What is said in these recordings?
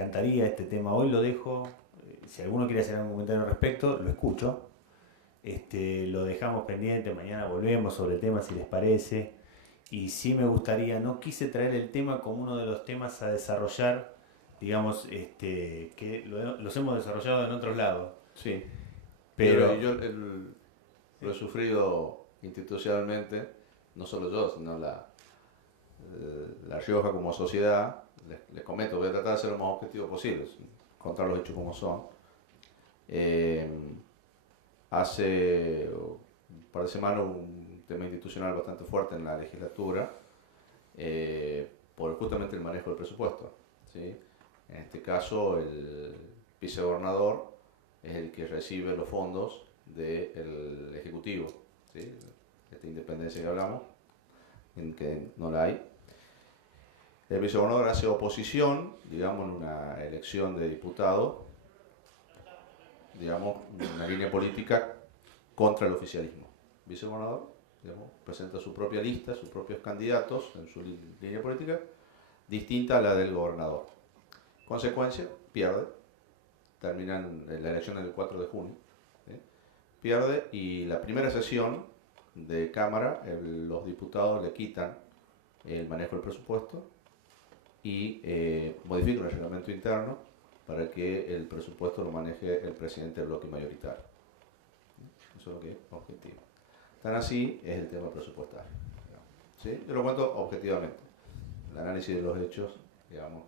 encantaría este tema. Hoy lo dejo. Si alguno quiere hacer algún comentario al respecto, lo escucho. Lo dejamos pendiente, mañana volvemos sobre el tema si les parece. Y sí me gustaría, no quise traer el tema como uno de los temas a desarrollar, digamos, que los hemos desarrollado en otros lados. Sí, Pero yo lo he sufrido institucionalmente, no solo yo, sino La Rioja como sociedad. Les comento, voy a tratar de ser lo más objetivo posible, contar los hechos como son. Hace un par de semanas hubo un tema institucional bastante fuerte en la legislatura por justamente el manejo del presupuesto, ¿sí? En este caso, el vicegobernador es el que recibe los fondos del Ejecutivo, ¿sí? Esta independencia que hablamos, en que no la hay. El vicegobernador hace oposición, digamos, en una elección de diputados, digamos, una línea política contra el oficialismo. El vicegobernador, digamos, presenta su propia lista, sus propios candidatos en su línea política, distinta a la del gobernador. Consecuencia, pierde, terminan la elección el 4 de junio, ¿sí? Pierde, y la primera sesión de Cámara, los diputados le quitan el manejo del presupuesto y modifican el reglamento interno para que el presupuesto lo maneje el presidente del bloque mayoritario. Eso es lo que es objetivo. Tan así es el tema presupuestario, ¿sí? Yo lo cuento objetivamente. El análisis de los hechos, digamos,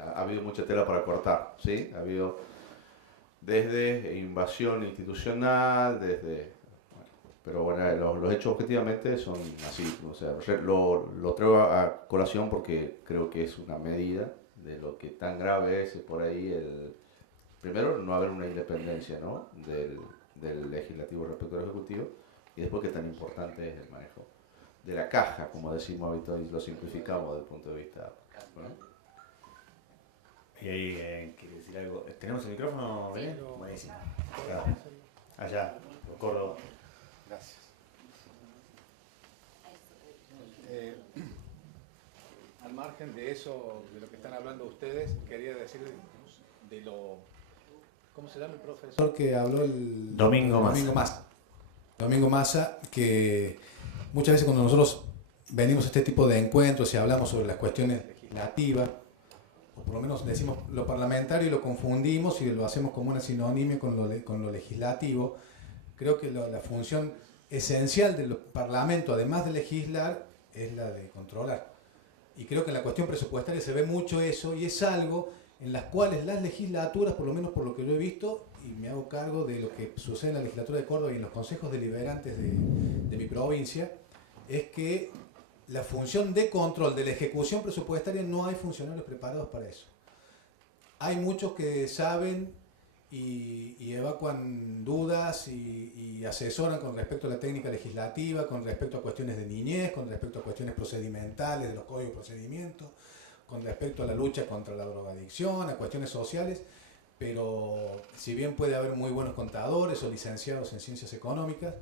ha habido mucha tela para cortar, ¿sí? Ha habido desde invasión institucional, pero bueno, los hechos objetivamente son así. O sea, lo traigo a colación porque creo que es una medida de lo que tan grave es por ahí primero, no haber una independencia, ¿no?, del legislativo respecto al ejecutivo, y después que tan importante es el manejo de la caja, como decimos habitualmente, y lo simplificamos desde el punto de vista, ¿no? Y ahí, ¿quiere decir algo? ¿Tenemos el micrófono, Belén? Sí. Buenísimo. Allá, Córdoba. Gracias. Al margen de eso, de lo que están hablando ustedes, quería decir de lo... ¿Cómo se llama el profesor que habló? Domingo Massa. Domingo Massa, que muchas veces cuando nosotros venimos a este tipo de encuentros y hablamos sobre las cuestiones legislativas, o por lo menos decimos lo parlamentario y lo confundimos y lo hacemos como una sinonimia con lo legislativo. Creo que la función esencial del Parlamento, además de legislar, es la de controlar. Y creo que en la cuestión presupuestaria se ve mucho eso, y es algo en las cuales las legislaturas, por lo menos por lo que yo he visto, y me hago cargo de lo que sucede en la legislatura de Córdoba y en los consejos deliberantes de mi provincia, es que la función de control de la ejecución presupuestaria no hay funcionarios preparados para eso. Hay muchos que saben y evacúan dudas y asesoran con respecto a la técnica legislativa, con respecto a cuestiones de niñez, con respecto a cuestiones procedimentales de los códigos de procedimiento, con respecto a la lucha contra la drogadicción, a cuestiones sociales, pero si bien puede haber muy buenos contadores o licenciados en ciencias económicas,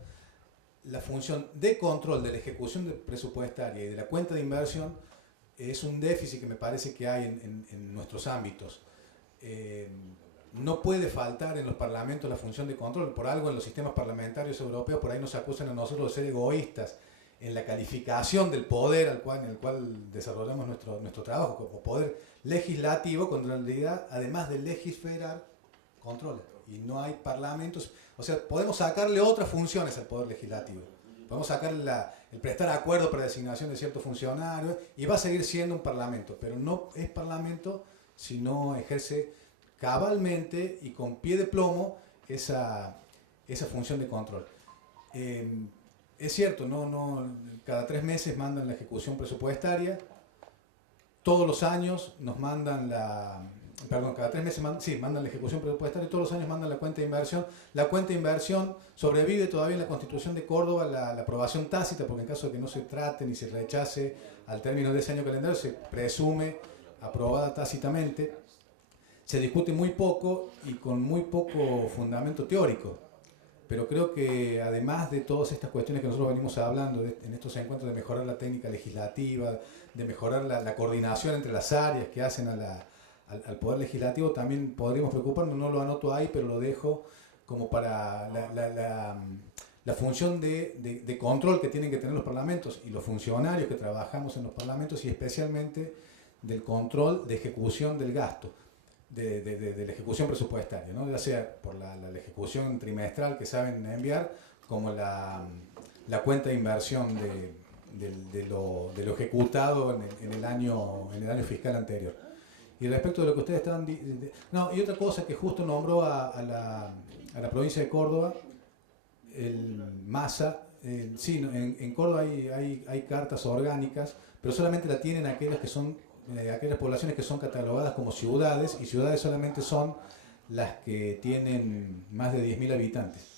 la función de control de la ejecución presupuestaria y de la cuenta de inversión es un déficit que me parece que hay en nuestros ámbitos. No puede faltar en los parlamentos la función de control. Por algo en los sistemas parlamentarios europeos por ahí nos acusan a nosotros de ser egoístas en la calificación del poder en el cual desarrollamos nuestro trabajo, como poder legislativo, cuando en realidad, además de legislar, controla. Y no hay parlamentos. O sea, podemos sacarle otras funciones al poder legislativo. Podemos sacarle el prestar acuerdo para designación de ciertos funcionarios, y va a seguir siendo un parlamento, pero no es parlamento si no ejerce cabalmente y con pie de plomo esa función de control. Es cierto, cada 3 meses mandan la ejecución presupuestaria, todos los años nos mandan cada 3 meses mandan la ejecución presupuestaria, todos los años mandan la cuenta de inversión. La cuenta de inversión sobrevive todavía en la Constitución de Córdoba la aprobación tácita, porque en caso de que no se trate ni se rechace al término de ese año calendario, se presume aprobada tácitamente. Se discute muy poco y con muy poco fundamento teórico. Pero creo que además de todas estas cuestiones que nosotros venimos hablando en estos encuentros, de mejorar la técnica legislativa, de mejorar la coordinación entre las áreas que hacen a al Poder Legislativo también podríamos preocuparnos, no lo anoto ahí, pero lo dejo como para la función de control que tienen que tener los parlamentos y los funcionarios que trabajamos en los parlamentos, y especialmente del control de ejecución del gasto, de la ejecución presupuestaria, ¿no? Ya sea por la ejecución trimestral que saben enviar, como la cuenta de inversión de lo ejecutado en el año fiscal anterior. Y respecto de lo que ustedes estaban no, y otra cosa que justo nombró a la provincia de Córdoba, el Massa, sí, en Córdoba hay cartas orgánicas, pero solamente la tienen aquellas poblaciones que son catalogadas como ciudades, y ciudades solamente son las que tienen más de 10.000 habitantes.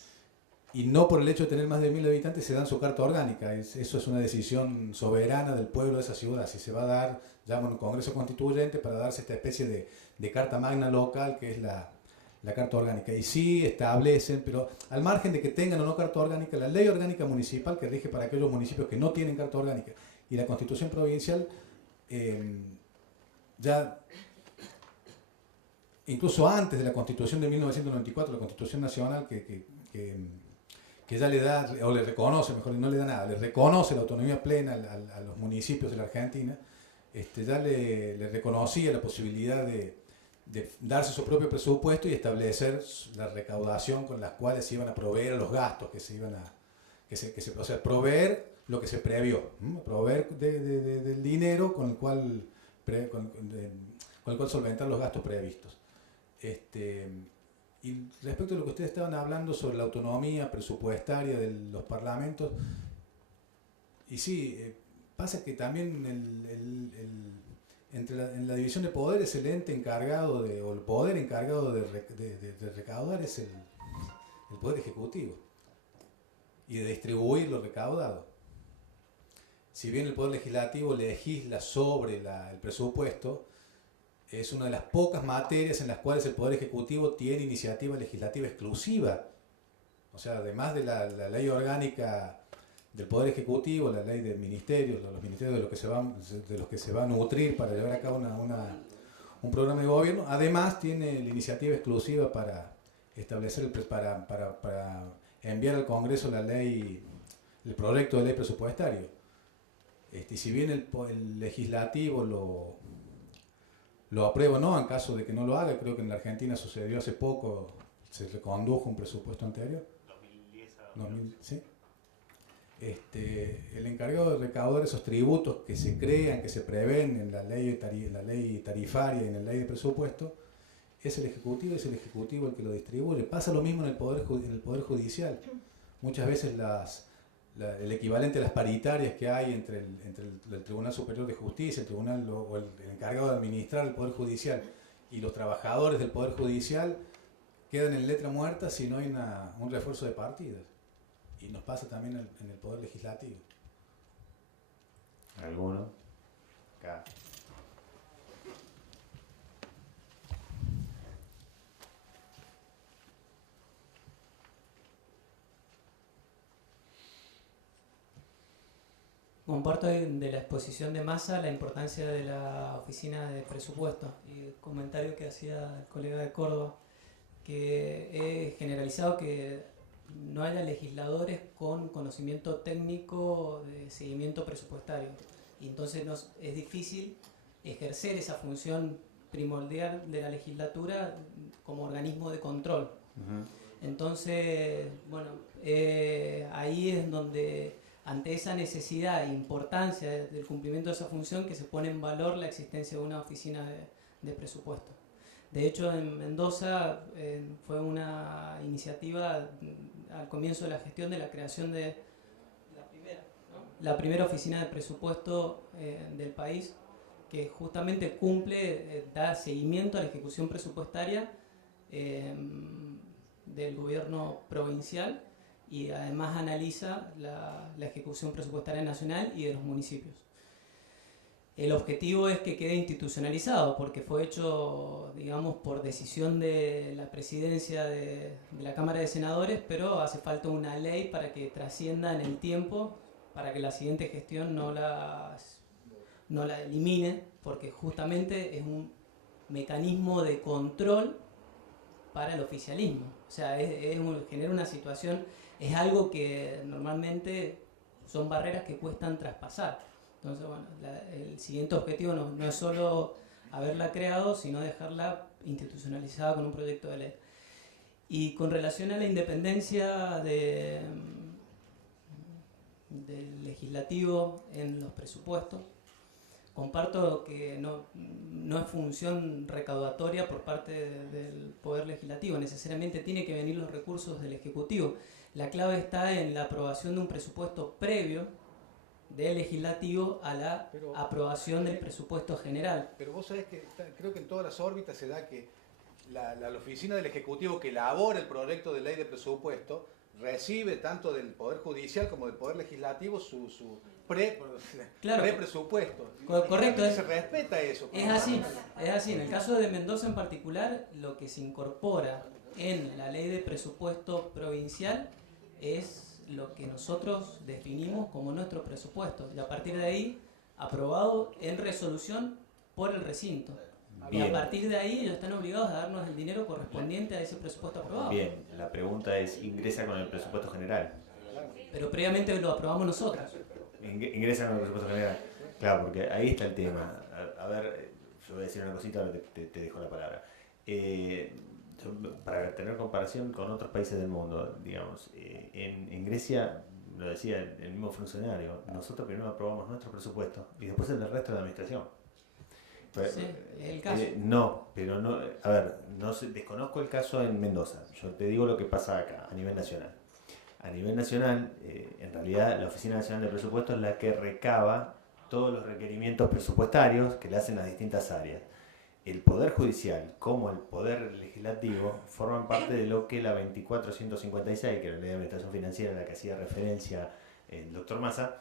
Y no por el hecho de tener más de 10.000 habitantes se dan su carta orgánica. Eso es una decisión soberana del pueblo de esa ciudad. Si se va a dar, llaman un congreso constituyente para darse esta especie de carta magna local, que es la carta orgánica. Y sí establecen, pero al margen de que tengan o no carta orgánica, la ley orgánica municipal, que rige para aquellos municipios que no tienen carta orgánica, y la constitución provincial, ya incluso antes de la constitución de 1994, la constitución nacional que ya le da, o le reconoce, mejor no le da nada, le reconoce la autonomía plena a los municipios de la Argentina, ya le reconocía la posibilidad de darse su propio presupuesto y establecer la recaudación con las cuales se iban a proveer a los gastos que se iban a, o sea, proveer lo que se previó, proveer del dinero con el cual solventar los gastos previstos. Y respecto a lo que ustedes estaban hablando sobre la autonomía presupuestaria de los parlamentos, y sí, pasa que también en la división de poderes el ente encargado o el poder encargado de recaudar es el Poder Ejecutivo, y de distribuir lo recaudado. Si bien el Poder Legislativo legisla sobre el presupuesto, es una de las pocas materias en las cuales el Poder Ejecutivo tiene iniciativa legislativa exclusiva. O sea, además de la ley orgánica del Poder Ejecutivo, la ley de ministerios, los ministerios de los que se va a nutrir para llevar a cabo un programa de gobierno, además tiene la iniciativa exclusiva para establecer, para enviar al Congreso el proyecto de ley presupuestario. Y si bien el legislativo lo aprueba o no, en caso de que no lo haga, creo que en la Argentina sucedió hace poco, se recondujo un presupuesto anterior. 2010 a 2000, ¿sí? El encargado de recaudar esos tributos que se crean, que se prevén en la ley tarifaria y en la ley de presupuesto, es el Ejecutivo el que lo distribuye. Pasa lo mismo en el Poder Judicial. Muchas veces el equivalente a las paritarias que hay entre el Tribunal Superior de Justicia, el tribunal o el encargado de administrar el Poder Judicial y los trabajadores del Poder Judicial, quedan en letra muerta si no hay un refuerzo de partidas. Y nos pasa también en el Poder Legislativo. ¿Alguno? Acá. Comparto de la exposición de Massa la importancia de la oficina de presupuesto y el comentario que hacía el colega de Córdoba, que es generalizado que no haya legisladores con conocimiento técnico de seguimiento presupuestario, y entonces es difícil ejercer esa función primordial de la legislatura como organismo de control. Entonces, bueno, ahí es donde, ante esa necesidad e importancia del cumplimiento de esa función, que se pone en valor la existencia de una oficina de presupuesto. De hecho, en Mendoza fue una iniciativa al comienzo de la gestión de la creación de la primera oficina de presupuesto del país, que justamente da seguimiento a la ejecución presupuestaria del gobierno provincial, y además analiza la ejecución presupuestaria nacional y de los municipios. El objetivo es que quede institucionalizado, porque fue hecho, digamos, por decisión de la presidencia de la Cámara de Senadores, pero hace falta una ley para que trascienda en el tiempo, para que la siguiente gestión no la elimine, porque justamente es un mecanismo de control para el oficialismo. O sea, genera una situación, es algo que normalmente son barreras que cuestan traspasar. Entonces, bueno, el siguiente objetivo no es solo haberla creado, sino dejarla institucionalizada con un proyecto de ley. Y con relación a la independencia del legislativo en los presupuestos, comparto que no es función recaudatoria por parte del Poder Legislativo, necesariamente tiene que venir los recursos del Ejecutivo. La clave está en la aprobación de un presupuesto previo del Legislativo a la aprobación del presupuesto general. Pero vos sabés que creo que en todas las órbitas se da que la oficina del Ejecutivo que elabora el proyecto de ley de presupuesto recibe tanto del Poder Judicial como del Poder Legislativo su presupuesto. Correcto. Se respeta eso. Es así. En el caso de Mendoza en particular, lo que se incorpora en la ley de presupuesto provincial es lo que nosotros definimos como nuestro presupuesto. Y a partir de ahí, aprobado en resolución por el recinto. Bien. Y a partir de ahí ellos están obligados a darnos el dinero correspondiente a ese presupuesto aprobado. Bien, la pregunta es, ¿ingresa con el presupuesto general? Pero previamente lo aprobamos nosotros. Ingresa con el presupuesto general. Claro, porque ahí está el tema. A ver, yo voy a decir una cosita, te dejo la palabra. Para tener comparación con otros países del mundo, digamos, en Grecia, lo decía el mismo funcionario, nosotros primero aprobamos nuestro presupuesto y después el del resto de la administración. Sí, es el caso. No, pero no, a ver, desconozco el caso en Mendoza, yo te digo lo que pasa acá, a nivel nacional. A nivel nacional, en realidad la Oficina Nacional de Presupuestos es la que recaba todos los requerimientos presupuestarios que le hacen las distintas áreas. El Poder Judicial como el Poder Legislativo forman parte de lo que la 2456, que era la Ley de Administración Financiera a la que hacía referencia el doctor Massa,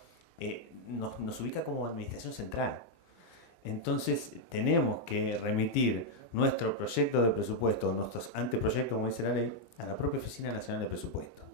nos ubica como administración central. Entonces tenemos que remitir nuestro proyecto de presupuesto, nuestros anteproyectos, como dice la ley, a la propia Oficina Nacional de Presupuestos.